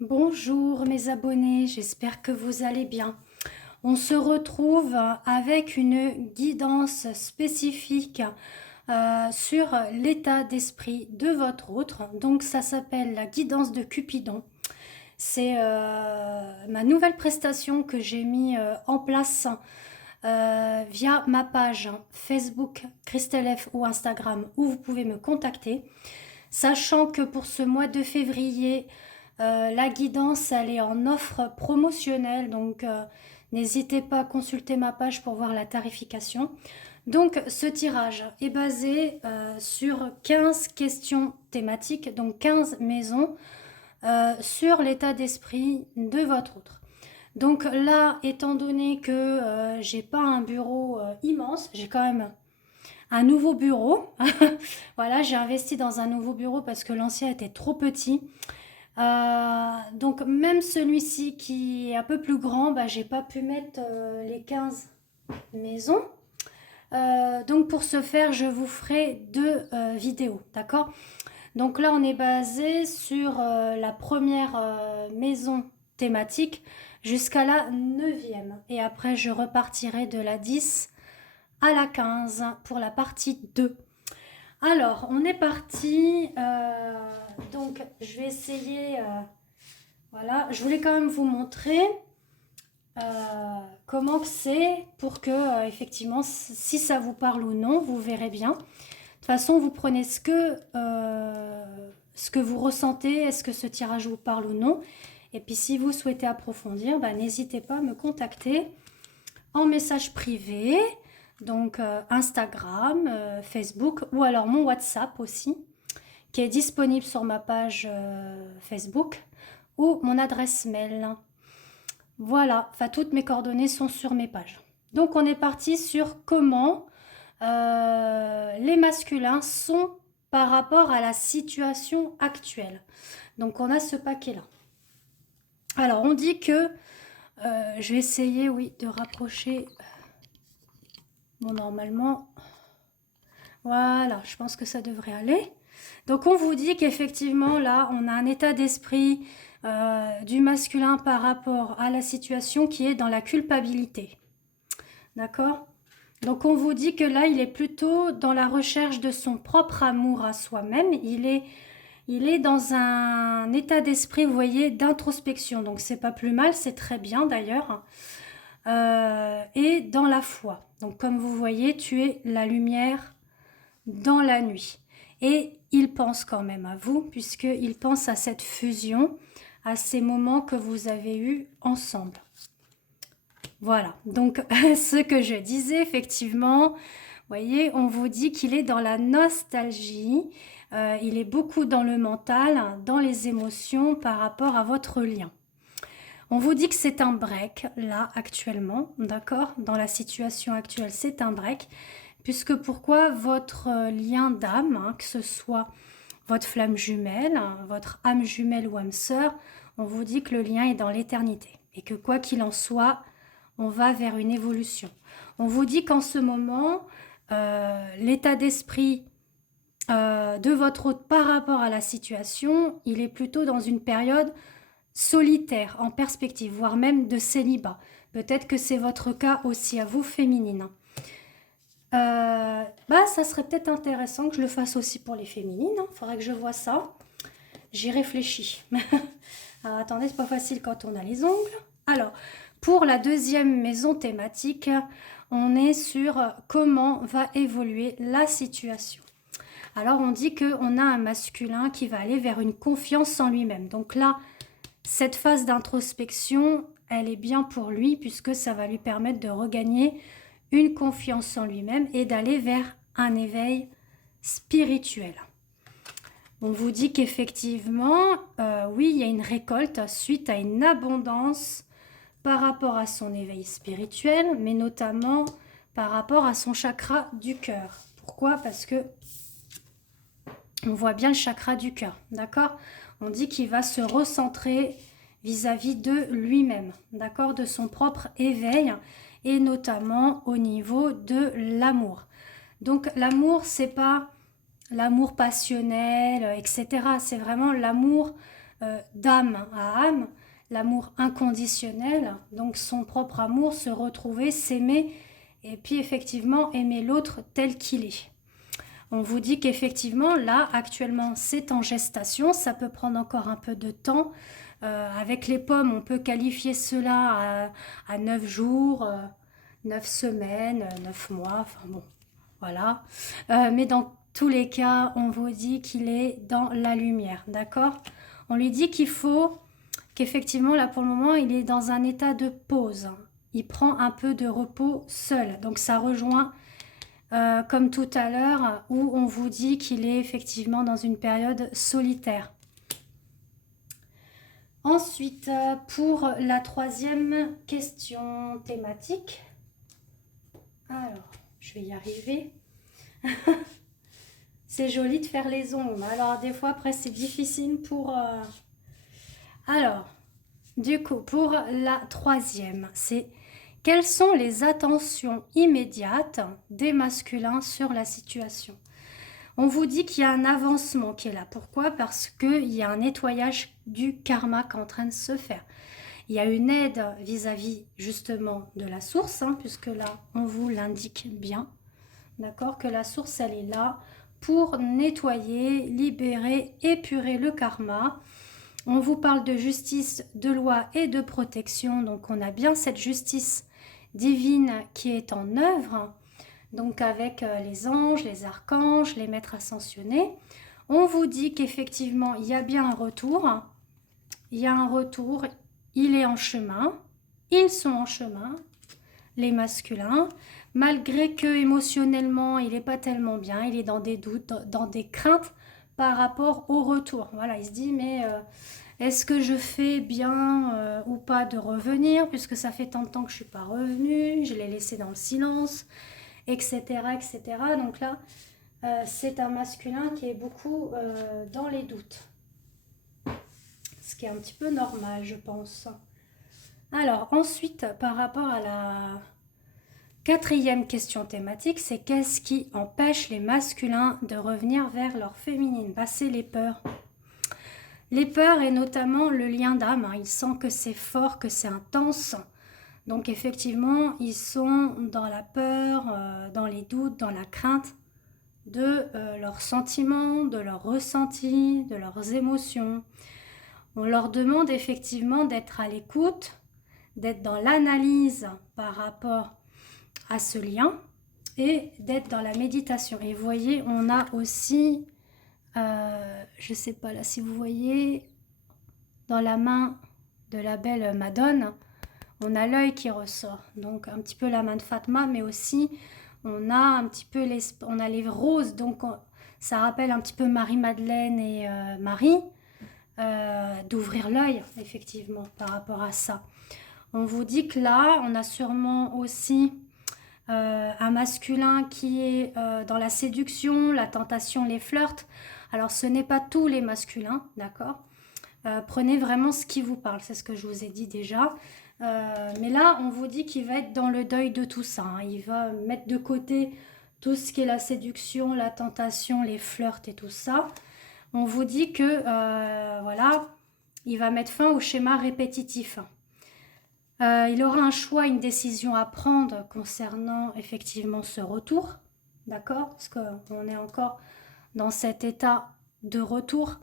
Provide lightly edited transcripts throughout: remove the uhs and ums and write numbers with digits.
Bonjour mes abonnés, j'espère que vous allez bien. On se retrouve avec une guidance spécifique sur l'état d'esprit de votre autre. Donc ça s'appelle la guidance de Cupidon. C'est ma nouvelle prestation que j'ai mis en place via ma page Facebook Christelle F ou Instagram où vous pouvez me contacter. Sachant que pour ce mois de février, la guidance, elle est en offre promotionnelle, donc n'hésitez pas à consulter ma page pour voir la tarification. Donc ce tirage est basé sur 15 questions thématiques, donc 15 maisons sur l'état d'esprit de votre autre. Donc là, étant donné que j'ai pas un bureau immense, j'ai quand même un nouveau bureau. Voilà, j'ai investi dans un nouveau bureau parce que l'ancien était trop petit. Donc même celui-ci qui est un peu plus grand, bah, j'ai pas pu mettre les 15 maisons. Donc pour ce faire, je vous ferai deux vidéos, d'accord? Donc là, on est basé sur la première maison thématique jusqu'à la neuvième. Et après, je repartirai de la 10 à la 15 pour la partie 2. Alors, on est parti. Donc, je vais essayer. Voilà, je voulais quand même vous montrer comment que c'est pour que, effectivement, si ça vous parle ou non, vous verrez bien. De toute façon, vous prenez ce que vous ressentez, est-ce que ce tirage vous parle ou non. Et puis, si vous souhaitez approfondir, bah, n'hésitez pas à me contacter en message privé. Donc Instagram, Facebook ou alors mon WhatsApp aussi, qui est disponible sur ma page Facebook ou mon adresse mail. Voilà, enfin toutes mes coordonnées sont sur mes pages. Donc on est parti sur comment les masculins sont par rapport à la situation actuelle. Donc on a ce paquet-là. Alors on dit que, je vais essayer, oui, de rapprocher. Bon, normalement, voilà, je pense que ça devrait aller. Donc on vous dit qu'effectivement là on a un état d'esprit du masculin par rapport à la situation qui est dans la culpabilité. D'accord? Donc on vous dit que là il est plutôt dans la recherche de son propre amour à soi-même. Il est dans un état d'esprit, vous voyez, d'introspection. Donc c'est pas plus mal, c'est très bien d'ailleurs. Et dans la foi. Donc comme vous voyez, tu es la lumière dans la nuit. Et il pense quand même à vous, puisqu'il pense à cette fusion, à ces moments que vous avez eus ensemble. Voilà, donc ce que je disais, effectivement, vous voyez, on vous dit qu'il est dans la nostalgie, il est beaucoup dans le mental, dans les émotions par rapport à votre lien. On vous dit que c'est un break, là, actuellement, d'accord? Dans la situation actuelle, c'est un break. Puisque pourquoi votre lien d'âme, hein, que ce soit votre flamme jumelle, hein, votre âme jumelle ou âme sœur, on vous dit que le lien est dans l'éternité. Et que quoi qu'il en soit, on va vers une évolution. On vous dit qu'en ce moment, l'état d'esprit de votre hôte par rapport à la situation, il est plutôt dans une période solitaire, en perspective, voire même de célibat. Peut-être que c'est votre cas aussi à vous, féminine. Bah, ça serait peut-être intéressant que je le fasse aussi pour les féminines. Il faudrait que je vois ça. J'y réfléchis. Alors, attendez, c'est pas facile quand on a les ongles. Alors, pour la deuxième maison thématique, on est sur comment va évoluer la situation. Alors, on dit qu'on a un masculin qui va aller vers une confiance en lui-même. Donc là, cette phase d'introspection, elle est bien pour lui puisque ça va lui permettre de regagner une confiance en lui-même et d'aller vers un éveil spirituel. On vous dit qu'effectivement, oui, il y a une récolte suite à une abondance par rapport à son éveil spirituel, mais notamment par rapport à son chakra du cœur. Pourquoi? Parce que on voit bien le chakra du cœur, d'accord? On dit qu'il va se recentrer vis-à-vis de lui-même, d'accord? De son propre éveil et notamment au niveau de l'amour. Donc l'amour, c'est pas l'amour passionnel, etc. C'est vraiment l'amour d'âme à âme, l'amour inconditionnel, donc son propre amour, se retrouver, s'aimer et puis effectivement aimer l'autre tel qu'il est. On vous dit qu'effectivement, là, actuellement, c'est en gestation. Ça peut prendre encore un peu de temps. Avec les pommes, on peut qualifier cela à 9 jours, 9 semaines, 9 mois. Enfin bon, voilà. Mais dans tous les cas, on vous dit qu'il est dans la lumière. D'accord? On lui dit qu'effectivement, là, pour le moment, il est dans un état de pause. Il prend un peu de repos seul. Donc, ça rejoint comme tout à l'heure, où on vous dit qu'il est effectivement dans une période solitaire. Ensuite, pour la troisième question thématique, alors, je vais y arriver. C'est joli de faire les ongles, alors des fois après c'est difficile pour... Alors, du coup, pour la troisième, c'est... Quelles sont les attentions immédiates des masculins sur la situation? On vous dit qu'il y a un avancement qui est là. Pourquoi? Parce qu'il y a un nettoyage du karma qui est en train de se faire. Il y a une aide vis-à-vis justement de la source, puisque là, on vous l'indique bien. D'accord? Que la source, elle est là pour nettoyer, libérer, épurer le karma. On vous parle de justice, de loi et de protection. Donc, on a bien cette justice divine qui est en œuvre, donc avec les anges, les archanges, les maîtres ascensionnés. On vous dit qu'effectivement, il y a bien un retour. Il y a un retour, il est en chemin. Ils sont en chemin, les masculins. Malgré que émotionnellement, il n'est pas tellement bien, il est dans des doutes, dans des craintes par rapport au retour. Voilà, il se dit, mais... est-ce que je fais bien ou pas de revenir, puisque ça fait tant de temps que je ne suis pas revenue, je l'ai laissé dans le silence, etc. etc. Donc là, c'est un masculin qui est beaucoup dans les doutes. Ce qui est un petit peu normal, je pense. Alors, ensuite, par rapport à la quatrième question thématique, c'est qu'est-ce qui empêche les masculins de revenir vers leur féminine? C'est les peurs. Les peurs et notamment le lien d'âme, ils sentent que c'est fort, que c'est intense. Donc effectivement, ils sont dans la peur, dans les doutes, dans la crainte de leurs sentiments, de leurs ressentis, de leurs émotions. On leur demande effectivement d'être à l'écoute, d'être dans l'analyse par rapport à ce lien et d'être dans la méditation. Et vous voyez, on a aussi... je ne sais pas là si vous voyez, dans la main de la belle Madone, on a l'œil qui ressort. Donc un petit peu la main de Fatma, mais aussi on a un petit peu on a les roses. Donc ça rappelle un petit peu Marie-Madeleine et Marie, d'ouvrir l'œil effectivement par rapport à ça. On vous dit que là, on a sûrement aussi un masculin qui est dans la séduction, la tentation, les flirts. Alors ce n'est pas tous les masculins, d'accord? Prenez vraiment ce qui vous parle, c'est ce que je vous ai dit déjà. Mais là, on vous dit qu'il va être dans le deuil de tout ça. Il va mettre de côté tout ce qui est la séduction, la tentation, les flirts et tout ça. On vous dit que, voilà, il va mettre fin au schéma répétitif. Il aura un choix, une décision à prendre concernant effectivement ce retour. D'accord? Parce qu'on est encore dans cet état de retour.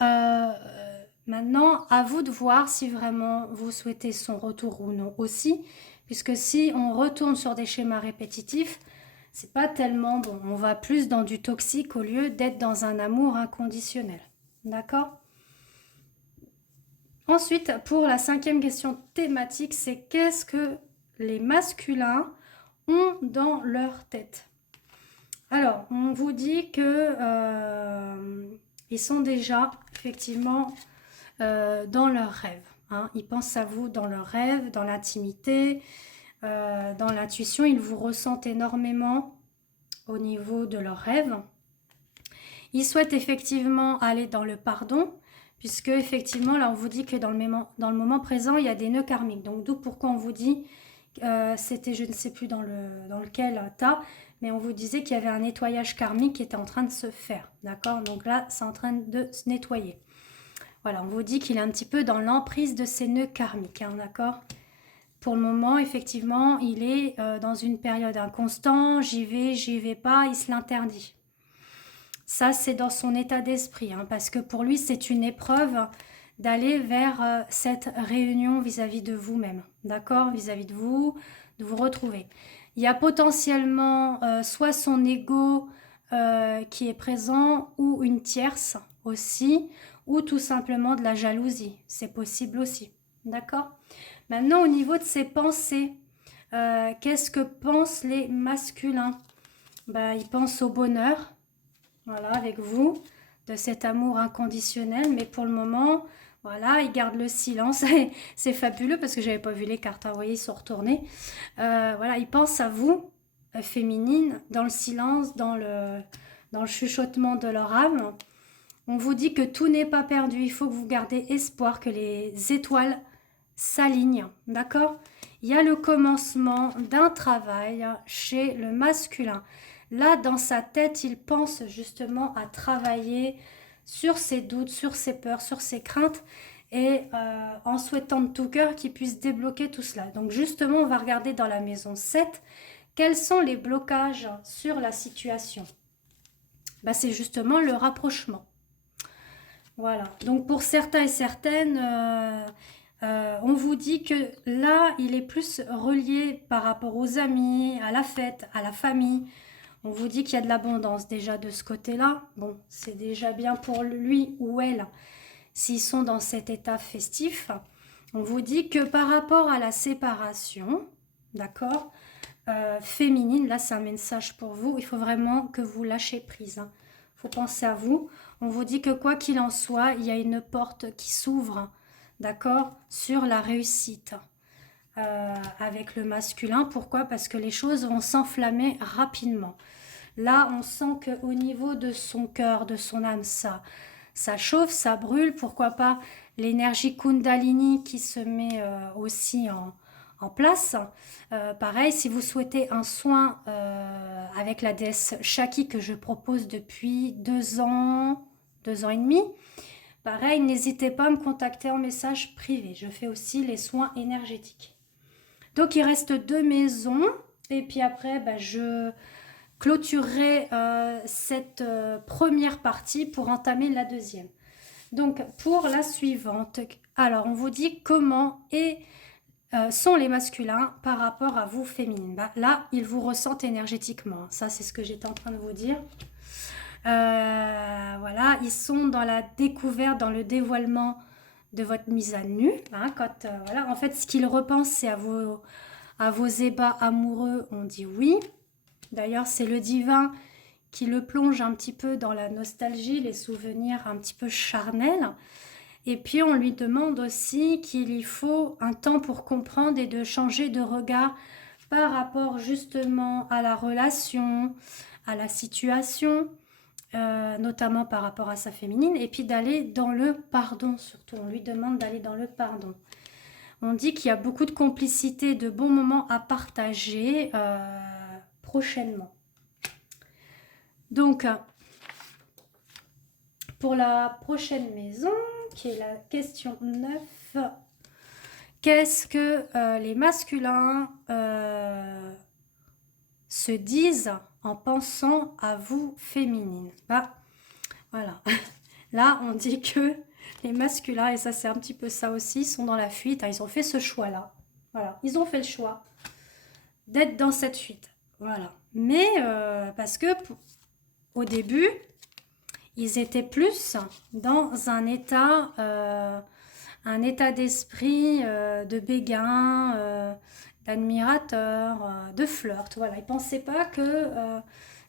Maintenant, à vous de voir si vraiment vous souhaitez son retour ou non aussi, puisque si on retourne sur des schémas répétitifs, c'est pas tellement bon. On va plus dans du toxique au lieu d'être dans un amour inconditionnel. D'accord? Ensuite, pour la cinquième question thématique, c'est qu'est-ce que les masculins ont dans leur tête? Alors, on vous dit que ils sont déjà effectivement dans leurs rêves. Ils pensent à vous dans leurs rêves, dans l'intimité, dans l'intuition. Ils vous ressentent énormément au niveau de leurs rêves. Ils souhaitent effectivement aller dans le pardon, puisque effectivement, là, on vous dit que dans le moment présent, il y a des nœuds karmiques. Donc, d'où pourquoi on vous dit, c'était, je ne sais plus dans lequel tas, mais on vous disait qu'il y avait un nettoyage karmique qui était en train de se faire. D'accord? Donc là, c'est en train de se nettoyer. Voilà, on vous dit qu'il est un petit peu dans l'emprise de ses nœuds karmiques, hein, d'accord? Pour le moment, effectivement, il est dans une période inconstant, j'y vais pas, il se l'interdit. Ça, c'est dans son état d'esprit, hein, parce que pour lui, c'est une épreuve d'aller vers cette réunion vis-à-vis de vous-même, d'accord? Vis-à-vis de vous retrouver. Il y a potentiellement soit son ego qui est présent, ou une tierce aussi, ou tout simplement de la jalousie. C'est possible aussi, d'accord? Maintenant, au niveau de ses pensées, qu'est-ce que pensent les masculins? Ben, ils pensent au bonheur, voilà, avec vous, de cet amour inconditionnel, mais pour le moment, voilà, ils gardent le silence. C'est fabuleux parce que j'avais pas vu les cartes, hein, vous voyez, ils sont retournés. Voilà, ils pensent à vous, féminine, dans le silence, dans le chuchotement de leur âme. On vous dit que tout n'est pas perdu, il faut que vous gardez espoir, que les étoiles s'alignent, d'accord? Il y a le commencement d'un travail chez le masculin. Là, dans sa tête, il pense justement à travailler sur ses doutes, sur ses peurs, sur ses craintes, et en souhaitant de tout cœur qu'il puisse débloquer tout cela. Donc justement, on va regarder dans la maison 7, quels sont les blocages sur la situation. Ben, c'est justement le rapprochement. Voilà, donc pour certains et certaines, on vous dit que là, il est plus relié par rapport aux amis, à la fête, à la famille. On vous dit qu'il y a de l'abondance déjà de ce côté-là. Bon, c'est déjà bien pour lui ou elle s'ils sont dans cet état festif. On vous dit que par rapport à la séparation, d'accord, féminine, là c'est un message pour vous, il faut vraiment que vous lâchez prise, hein. Il faut penser à vous. On vous dit que quoi qu'il en soit, il y a une porte qui s'ouvre, d'accord, sur la réussite avec le masculin. Pourquoi? Parce que les choses vont s'enflammer rapidement. Là, on sent qu'au niveau de son cœur, de son âme, ça chauffe, ça brûle. Pourquoi pas l'énergie Kundalini qui se met aussi en place. Pareil, si vous souhaitez un soin avec la déesse Shaki que je propose depuis 2 ans, 2 ans et demi, pareil, n'hésitez pas à me contacter en message privé. Je fais aussi les soins énergétiques. Donc, il reste 2 maisons. Et puis après, bah, je clôturerai cette première partie pour entamer la deuxième. Donc, pour la suivante, alors, on vous dit comment sont les masculins par rapport à vous, féminines. Bah, là, ils vous ressentent énergétiquement. Ça, c'est ce que j'étais en train de vous dire. Voilà, ils sont dans la découverte, dans le dévoilement de votre mise à nu. Hein, voilà. En fait, ce qu'ils repensent, c'est à vos ébats amoureux. On dit oui. D'ailleurs, c'est le divin qui le plonge un petit peu dans la nostalgie, les souvenirs un petit peu charnels. Et puis, on lui demande aussi qu'il y faut un temps pour comprendre et de changer de regard par rapport justement à la relation, à la situation, notamment par rapport à sa féminine, et puis d'aller dans le pardon surtout. On lui demande d'aller dans le pardon. On dit qu'il y a beaucoup de complicité, de bons moments à partager prochainement. Donc, pour la prochaine maison, qui est la question 9, qu'est-ce que les masculins se disent en pensant à vous, féminines? Bah, voilà. Là, on dit que les masculins, et ça c'est un petit peu ça aussi, sont dans la fuite. Ils ont fait ce choix-là. Voilà, ils ont fait le choix d'être dans cette fuite. Voilà. Mais parce que au début, ils étaient plus dans un état d'esprit de béguin, d'admirateur, de flirt. Voilà, ils ne pensaient pas que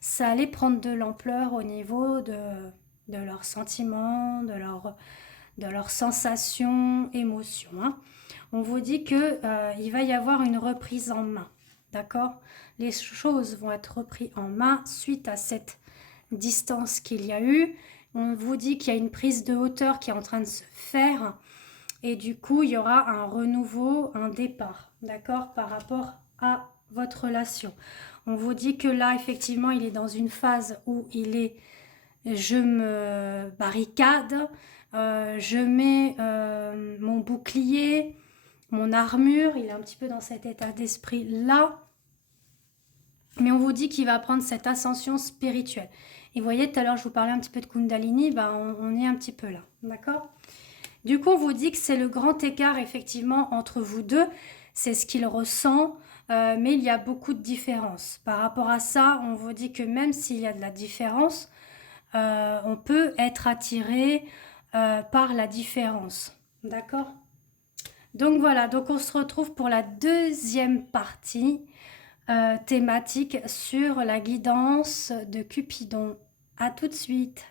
ça allait prendre de l'ampleur au niveau de leurs sentiments, de leurs sensations, émotions. Hein. On vous dit qu'il va y avoir une reprise en main. D'accord? Les choses vont être reprises en main suite à cette distance qu'il y a eu. On vous dit qu'il y a une prise de hauteur qui est en train de se faire. Et du coup, il y aura un renouveau, un départ. D'accord? Par rapport à votre relation. On vous dit que là, effectivement, il est dans une phase où il est je me barricade, Je mets mon bouclier, mon armure, il est un petit peu dans cet état d'esprit là. Mais on vous dit qu'il va prendre cette ascension spirituelle. Et vous voyez, tout à l'heure, je vous parlais un petit peu de Kundalini, ben, on est un petit peu là, d'accord? Du coup, on vous dit que c'est le grand écart, effectivement, entre vous deux. C'est ce qu'il ressent, mais il y a beaucoup de différences. Par rapport à ça, on vous dit que même s'il y a de la différence, on peut être attiré par la différence, d'accord? Donc voilà, donc on se retrouve pour la deuxième partie thématique sur la guidance de Cupidon. À tout de suite.